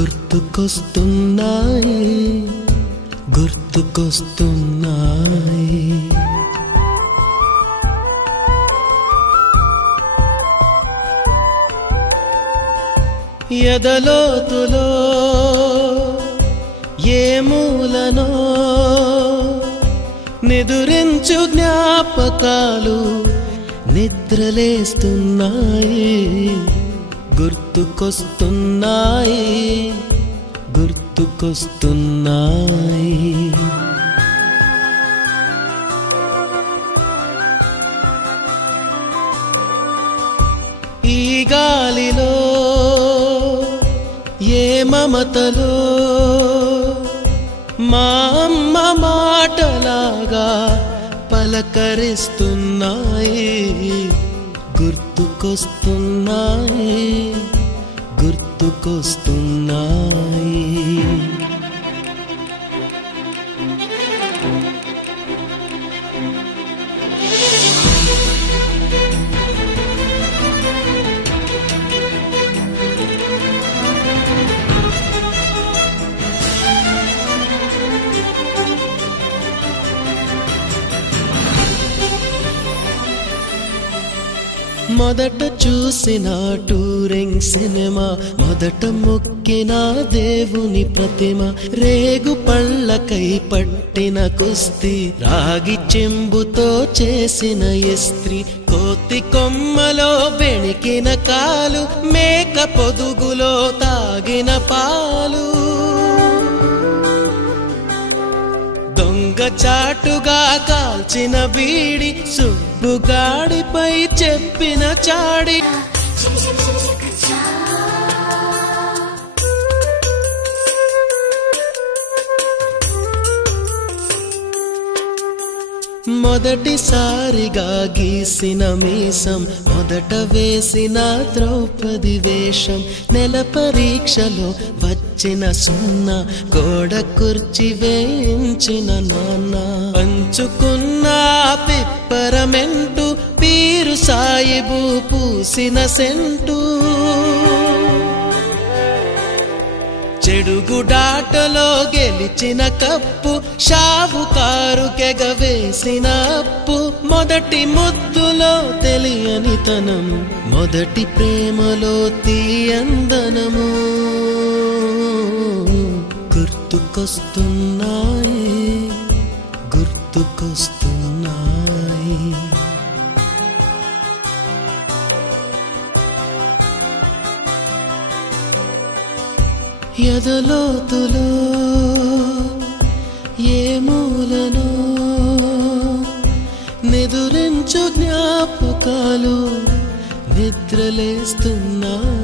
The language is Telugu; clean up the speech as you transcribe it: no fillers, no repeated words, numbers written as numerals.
గుర్తుకొస్తున్నాయి గుర్తుకొస్తున్నాయి ఎదలోతులో ఏ మూలనో నిదురించు జ్ఞాపకాలు నిద్రలేస్తున్నాయి గుర్తుకొస్తున్నాయి గుర్తుకొస్తున్నాయి ఈ గాలిలో ఏ మమతలో మా అమ్మ మాటలాగా పలకరిస్తున్నాయి గుర్తుకొస్తున్నాయి గుర్తుకొస్తున్నాయి మొదట చూసిన టూరింగ్ సినిమా మొదట మొక్కిన దేవుని ప్రతిమ రేగు పళ్ళకై పట్టిన కుస్తీ రాగి చెంబుతో చేసిన ఇస్త్రీ కోతి కొమ్మలో బెణికిన కాలు మేక పొదుగులో తాగిన పాలు దొంగ చాటుగా కాల్చిన బీడి సుబ్బుగాడిపై చెప్పిన చాడి మొదటిసారిగా గీసిన మీసం మొదట వేసిన ద్రౌపది వేషం నెల పరీక్షలో వచ్చిన సున్నా గోడ కుర్చీ వేయించిన నాన్న పంచుకున్న పిప్పరమెంటు పీరు సాయిబు పూసిన సెంటు చెడుగుడాటలో గెలిచిన కప్పు షావుకారుకెగవేసిన అప్పు మొదటి ముద్దులో తెలియనితనం మొదటి ప్రేమలో తీయందనము గుర్తుకొస్తున్నాయి గుర్తుకొస్తున్నాయి ఎదలోతులో ఏ మూలనో నిదురించు జ్ఞాపకాలు నిద్రలేస్తున్నాయి